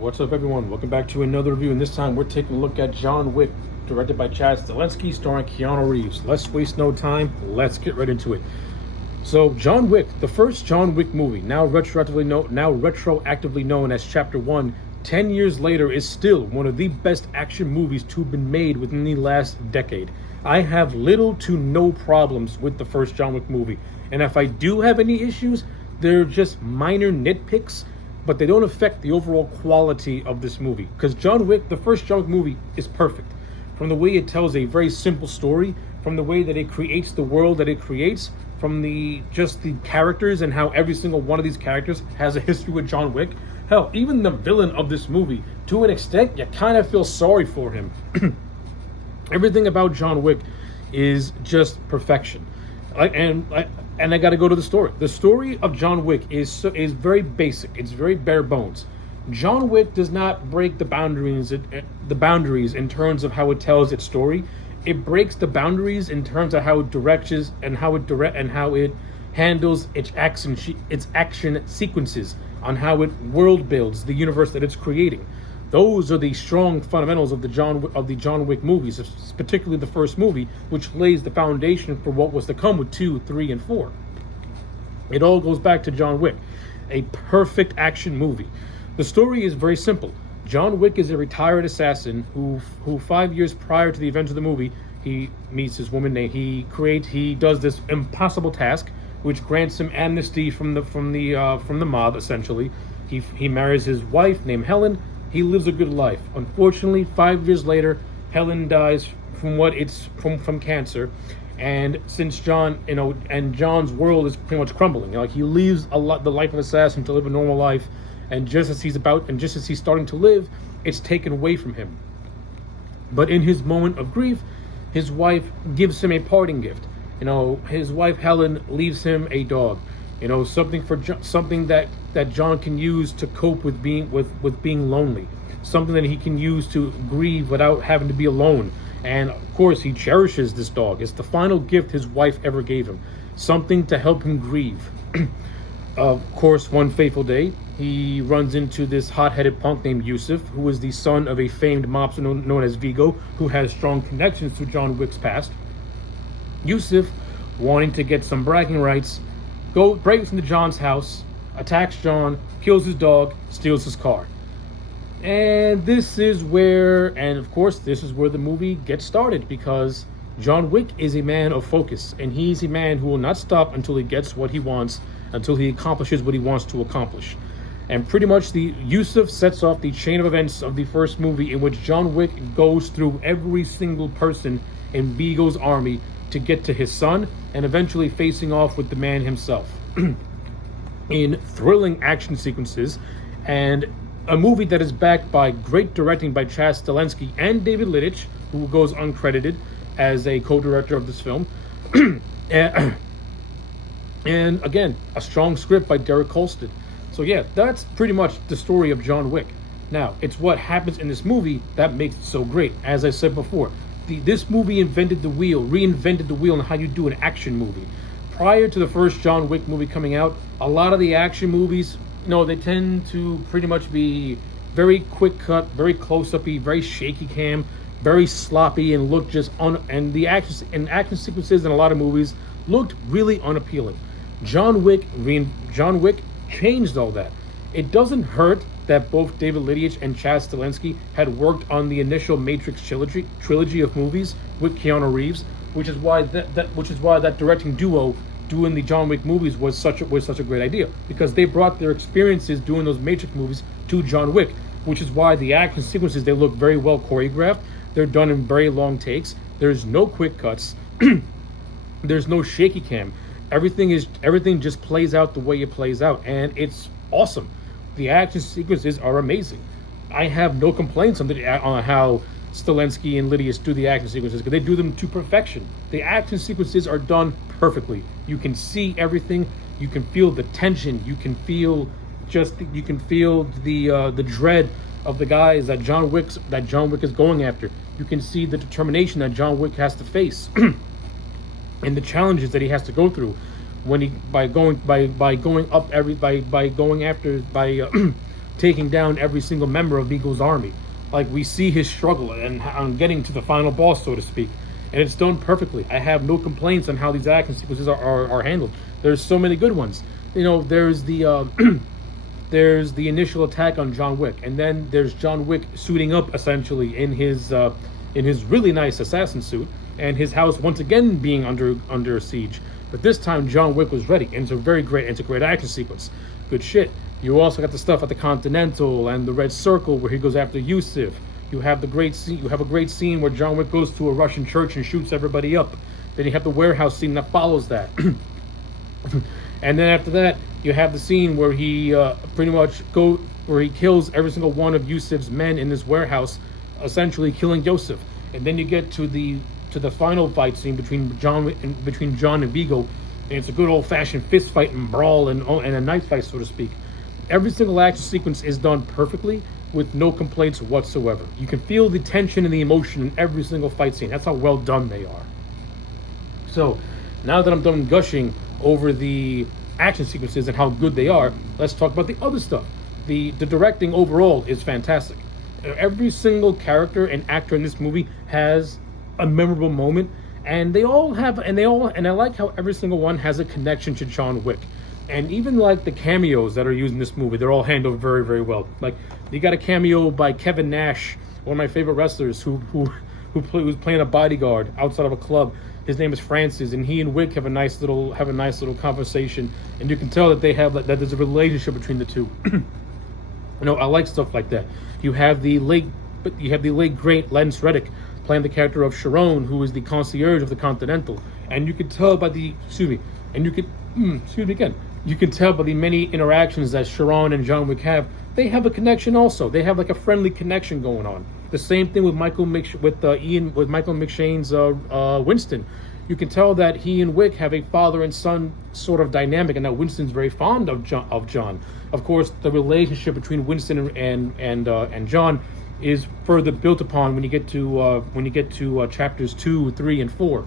What's up, everyone? Welcome back to another review, and this time we're taking a look at John Wick, directed by Chad Stahelski, starring Keanu Reeves. Let's waste no time. Let's get right into it. So, John Wick, the first John Wick movie, now retroactively known as Chapter 1, 10 years later, is still one of the best action movies to have been made within the last decade. I have little to no problems with the first John Wick movie, and if I do have any issues, they're just minor nitpicks, but they don't affect the overall quality of this movie. Because John Wick, the first John Wick movie, is perfect. From the way it tells a very simple story, from the way that it creates the world that it creates, from the characters and how every single one of these characters has a history with John Wick. Hell, even the villain of this movie, to an extent, you kind of feel sorry for him. Everything about John Wick is just perfection. And I got to go to the story. The story of John Wick is very basic. It's very bare bones. John Wick does not break the boundaries in terms of how it tells its story. It breaks the boundaries in terms of how it directs and how it handles its action sequences, on how it world builds the universe that it's creating. Those are the strong fundamentals of the John Wick movies, particularly the first movie, which lays the foundation for what was to come with 2, 3, and 4. It all goes back to John Wick, a perfect action movie. The story is very simple. John Wick is a retired assassin who 5 years prior to the events of the movie, he meets this woman named he does this impossible task, which grants him amnesty from the mob. Essentially, he marries his wife named Helen. He lives a good life. Unfortunately, 5 years later, Helen dies from cancer, and since John's world is pretty much crumbling. Like, he leaves the life of an assassin to live a normal life, and just as he's starting to live, it's taken away from him. But in his moment of grief, his wife gives him a parting gift. His wife Helen leaves him a dog. Something that John can use to cope with being lonely. Something that he can use to grieve without having to be alone. And of course, he cherishes this dog. It's the final gift his wife ever gave him. Something to help him grieve. Of course, one fateful day, he runs into this hot-headed punk named Yusuf, who is the son of a famed mobster known as Vigo, who has strong connections to John Wick's past. Yusuf, wanting to get some bragging rights, breaks into John's house, attacks John, kills his dog, steals his car. And this is where the movie gets started, because John Wick is a man of focus, and he's a man who will not stop until he gets what he wants, until he accomplishes what he wants to accomplish. And pretty much Yusuf sets off the chain of events of the first movie, in which John Wick goes through every single person in Vigo's army to get to his son, and eventually facing off with the man himself. In thrilling action sequences, and a movie that is backed by great directing by Chad Stahelski and David Littich, who goes uncredited as a co-director of this film. And again, a strong script by Derek Kolstad. So yeah, that's pretty much the story of John Wick. Now, it's what happens in this movie that makes it so great. As I said before, this movie reinvented the wheel on how you do an action movie. Prior to the first John Wick movie coming out, a lot of the action movies, they tend to pretty much be very quick cut, very close-up-y, very shaky cam, very sloppy, and look and the action sequences in a lot of movies looked really unappealing. John Wick changed all that. It doesn't hurt that both David Littich and Chad Stahelski had worked on the initial Matrix trilogy of movies with Keanu Reeves, which is why that directing duo doing the John Wick movies was such a great idea, because they brought their experiences doing those Matrix movies to John Wick, which is why the action sequences, they look very well choreographed. They're done in very long takes. There's no quick cuts. There's no shaky cam. Everything just plays out the way it plays out, and it's awesome. The action sequences are amazing. I have no complaints on how Stahelski and Littich do the action sequences, because they do them to perfection. The action sequences are done perfectly. You can see everything. You can feel the tension. You can feel the dread of the guys that John Wick is going after. You can see the determination that John Wick has to face, and the challenges that he has to go through taking down every single member of Vigo's army. Like, we see his struggle and on getting to the final boss, so to speak. And it's done perfectly. I have no complaints on how these action sequences are handled. There's so many good ones. You know, there's the there's the initial attack on John Wick, and then there's John Wick suiting up essentially in his really nice assassin suit, and his house once again being under siege. But this time John Wick was ready, and it's a great action sequence. Good shit. You also got the stuff at the Continental and the Red Circle where he goes after Yusuf. You have a great scene where John Wick goes to a Russian church and shoots everybody up. Then you have the warehouse scene that follows that. And then after that, you have the scene where he where he kills every single one of Yusuf's men in this warehouse, essentially killing Yusuf. And then you get to the final fight scene between John and Vigo, and it's a good old-fashioned fist fight and brawl and a knife fight, so to speak. Every single action sequence is done perfectly, with no complaints whatsoever. You can feel the tension and the emotion in every single fight scene. That's how well done they are. So, now that I'm done gushing over the action sequences and how good they are, let's talk about the other stuff. The directing overall is fantastic. Every single character and actor in this movie has a memorable moment, and I like how every single one has a connection to John Wick. And even like the cameos that are used in this movie, they're all handled very, very well. Like, you got a cameo by Kevin Nash, one of my favorite wrestlers, who's playing a bodyguard outside of a club. His name is Francis, and he and Wick have a nice little conversation, and you can tell that there's a relationship between the two. You know, I like stuff like that. You have the late great Lance Reddick playing the character of Sharon, who is the concierge of the Continental, and you can tell by the you can tell by the many interactions that Sharon and John Wick have. They have a connection also. They have like a friendly connection going on. The same thing with Michael McShane's Winston. You can tell that he and Wick have a father and son sort of dynamic, and that Winston's very fond of John. Of course, the relationship between Winston and John is further built upon when you get to chapters 2, 3, and 4.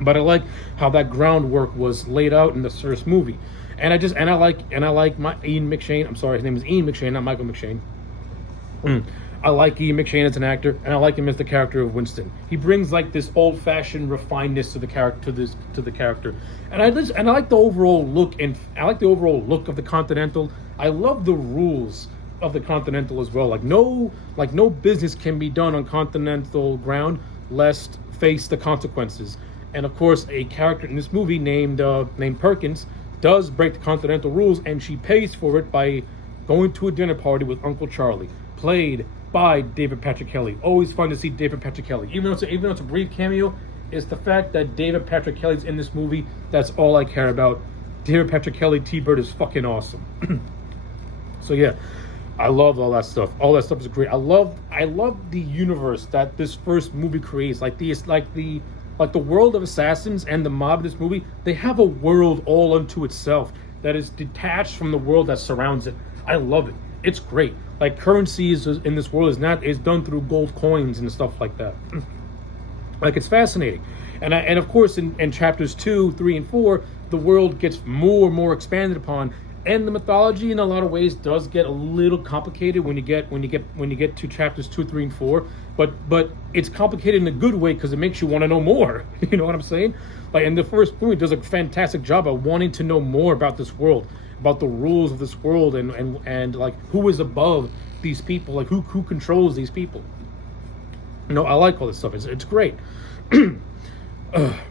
But I like how that groundwork was laid out in the first movie, and I like Ian McShane. I'm sorry, his name is Ian McShane, not Michael McShane. I like Ian McShane as an actor, and I like him as the character of Winston. He brings like this old-fashioned refinedness to the character, and I like the overall look, and I like the overall look of the Continental. I love the rules of the Continental as well. Like no business can be done on Continental ground lest face the consequences. And of course, a character in this movie named Perkins does break the Continental rules, and she pays for it by going to a dinner party with Uncle Charlie, played by David Patrick Kelly. Always fun to see David Patrick Kelly. Even though it's a brief cameo, it's the fact that David Patrick Kelly's in this movie. That's all I care about. David Patrick Kelly, T-Bird, is fucking awesome. So yeah, I love all that stuff. All that stuff is great. I love the universe that this first movie creates. Like the world of assassins and the mob in this movie, they have a world all unto itself that is detached from the world that surrounds it. I love it. It's great. Like, currency in this world is done through gold coins and stuff like that. Like, it's fascinating. And of course in chapters 2, 3, and 4, the world gets more and more expanded upon, and the mythology in a lot of ways does get a little complicated when you get to chapters 2, 3, and 4. But it's complicated in a good way because it makes you want to know more. You know what I'm saying? Like, and the first movie does a fantastic job of wanting to know more about this world, about the rules of this world, and like who is above these people, like who controls these people. You know, I like all this stuff. It's great.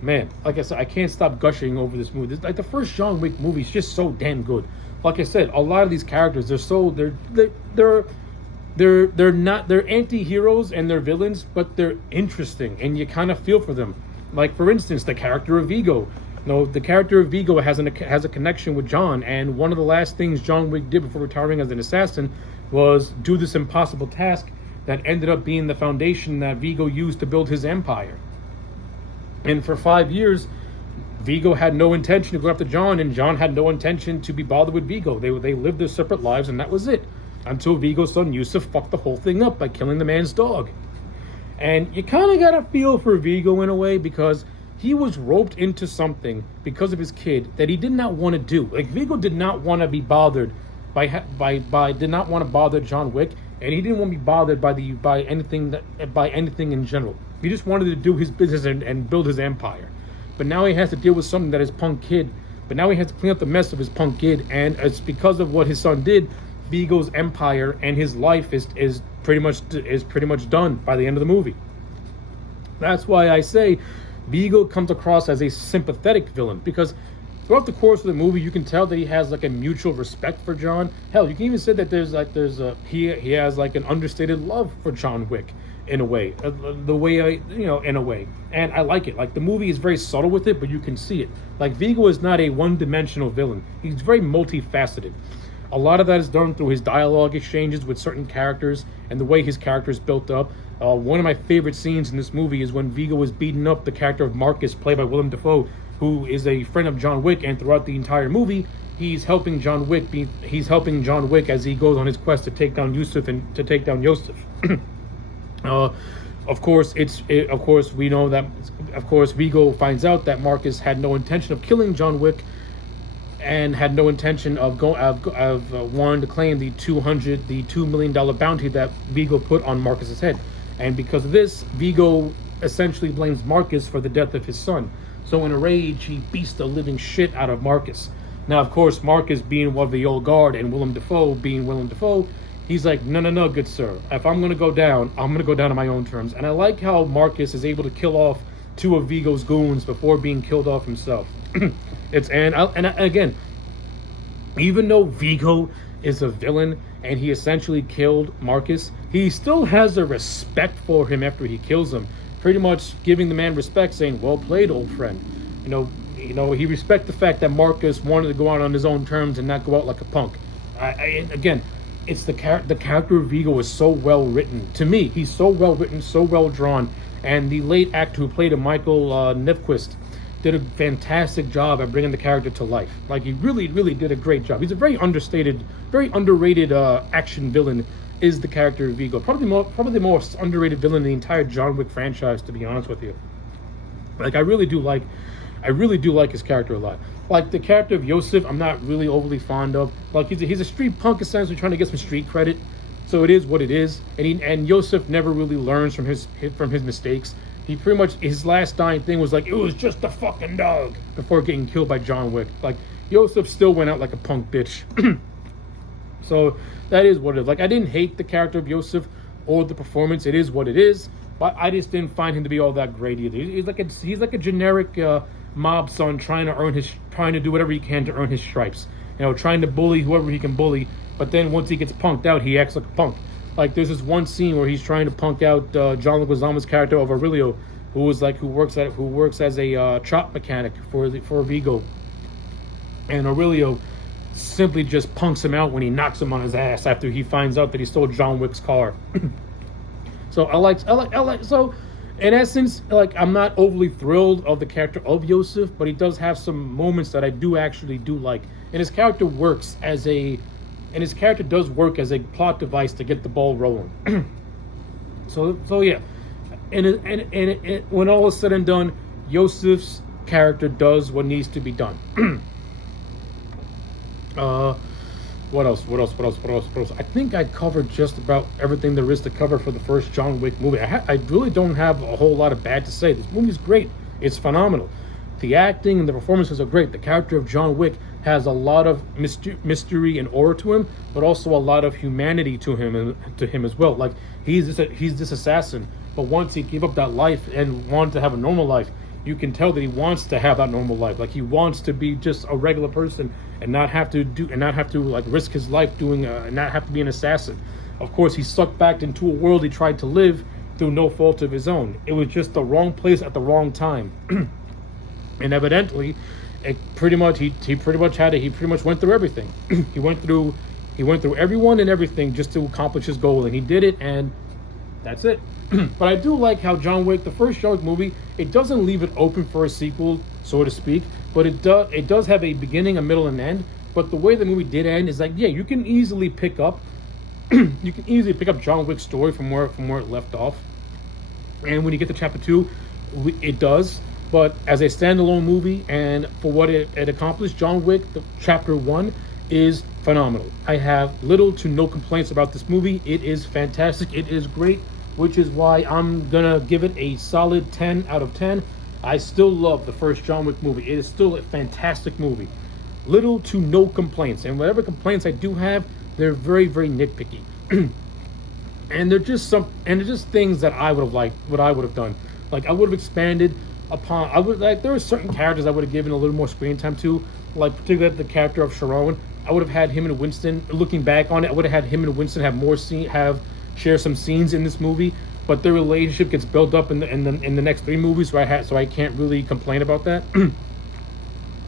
Man, like I said, I can't stop gushing over this movie. Like, the first John Wick movie is just so damn good. Like I said, a lot of these characters, they're anti-heroes and they're villains, but they're interesting and you kind of feel for them. Like, for instance, the character of Vigo. The character of Vigo has a connection with John, and one of the last things John Wick did before retiring as an assassin was do this impossible task that ended up being the foundation that Vigo used to build his empire. And for 5 years, Vigo had no intention to go after John, and John had no intention to be bothered with Vigo. They lived their separate lives, and that was it. Until Vigo's son Yusuf fucked the whole thing up by killing the man's dog. And you kind of got to feel for Vigo in a way, because he was roped into something because of his kid that he did not want to do. Like, Vigo did not want to be bothered by did not want to bother John Wick, and he didn't want to be bothered by anything in general. He just wanted to do his business and build his empire. But now he has to deal with something that his punk kid. But now he has to clean up the mess of his punk kid, and it's because of what his son did. Vigo's empire and his life is pretty much done by the end of the movie. That's why I say Vigo comes across as a sympathetic villain, because throughout the course of the movie, you can tell that he has like a mutual respect for John. Hell, you can even say that he has like an understated love for John Wick in a way, in a way, and I like it. Like, the movie is very subtle with it, but you can see it. Like, Vigo is not a one-dimensional villain. He's very multifaceted. A lot of that is done through his dialogue exchanges with certain characters and the way his character is built up. One of my favorite scenes in this movie is when Vigo is beating up the character of Marcus, played by Willem Dafoe, who is a friend of John Wick, and throughout the entire movie, he's helping John Wick as he goes on his quest to take down Yusuf and to take down Yosef. Of course, we know that. Of course, Vigo finds out that Marcus had no intention of killing John Wick, and had no intention of wanting to claim the $2 million bounty that Vigo put on Marcus's head. And because of this, Vigo essentially blames Marcus for the death of his son. So in a rage, he beats the living shit out of Marcus. Now, of course, Marcus being one of the old guard and Willem Dafoe being Willem Dafoe, he's like, no, good sir. If I'm going to go down, I'm going to go down on my own terms. And I like how Marcus is able to kill off two of Vigo's goons before being killed off himself. Again, even though Vigo is a villain and he essentially killed Marcus, he still has a respect for him after he kills him, pretty much giving the man respect, saying, "Well played, old friend." He respects the fact that Marcus wanted to go out on his own terms and not go out like a punk. It's the character of Vigo is so well written. To me, he's so well written, so well drawn, and the late actor who played him, Michael Nyqvist, did a fantastic job at bringing the character to life. Like, he really, really did a great job. He's a very understated, very underrated action villain. Is the character of Vigo probably the most underrated villain in the entire John Wick franchise? To be honest with you, like, I really do like his character a lot. Like, the character of Yosef, I'm not really overly fond of. Like, he's a street punk, essentially trying to get some street credit. So it is what it is. And Yosef never really learns from his mistakes. He pretty much, his last dying thing was like, "It was just a fucking dog," before getting killed by John Wick. Like, Yosef still went out like a punk bitch. So that is what it is. Like, I didn't hate the character of Yosef or the performance. It is what it is. But I just didn't find him to be all that great either. He's like a generic mob son trying to do whatever he can to earn his stripes. Trying to bully whoever he can bully. But then once he gets punked out, he acts like a punk. Like, there's this one scene where he's trying to punk out John Leguizamo's character of Aurelio, who works as a chop mechanic for Vigo, and Aurelio simply just punks him out when he knocks him on his ass after he finds out that he stole John Wick's car. So I like so in essence, like, I'm not overly thrilled of the character of Yosef, but he does have some moments that I do like, and his character does work as a plot device to get the ball rolling. So yeah, and when all is said and done, Yosef's character does what needs to be done. What else? I think I covered just about everything there is to cover for the first John Wick movie. I really don't have a whole lot of bad to say. This movie's great. It's phenomenal. The acting and the performances are great. The character of John Wick has a lot of mystery and aura to him, but also a lot of humanity to him as well. Like, he's this assassin, but once he gave up that life and wanted to have a normal life, you can tell that he wants to have that normal life. Like, he wants to be just a regular person and not have to like risk his life and not have to be an assassin. Of course, he sucked back into a world he tried to live through no fault of his own. It was just the wrong place at the wrong time. And evidently, he pretty much went through everything. he went through everyone and everything just to accomplish his goal, and he did it, and that's it. But I do like how John Wick, the first John Wick movie, it doesn't leave it open for a sequel, so to speak, but it does have a beginning, a middle, and end. But the way the movie did end is like, yeah, you can easily pick up John Wick's story from where it left off. And when you get to chapter 2, it does. But as a standalone movie and for what it accomplished, John Wick, chapter 1, is phenomenal. I have little to no complaints about this movie. It is fantastic. It is great, which is why I'm gonna give it a solid 10 out of 10. I still love the first John Wick movie. It is still a fantastic movie. Little to no complaints, and whatever complaints I do have, they're very, very nitpicky. And they're just things that I would have liked, what I would have done. Like, I would have expanded upon, there were certain characters I would have given a little more screen time to, like particularly the character of Sharon. I would have had him and Winston, looking back on it, I would have had him and Winston share some scenes in this movie, but their relationship gets built up in the next 3 movies, so I can't really complain about that.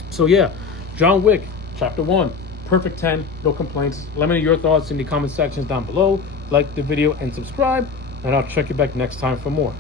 So yeah, John Wick, Chapter 1, perfect 10, no complaints. Let me know your thoughts in the comment sections down below. Like the video and subscribe, and I'll check you back next time for more.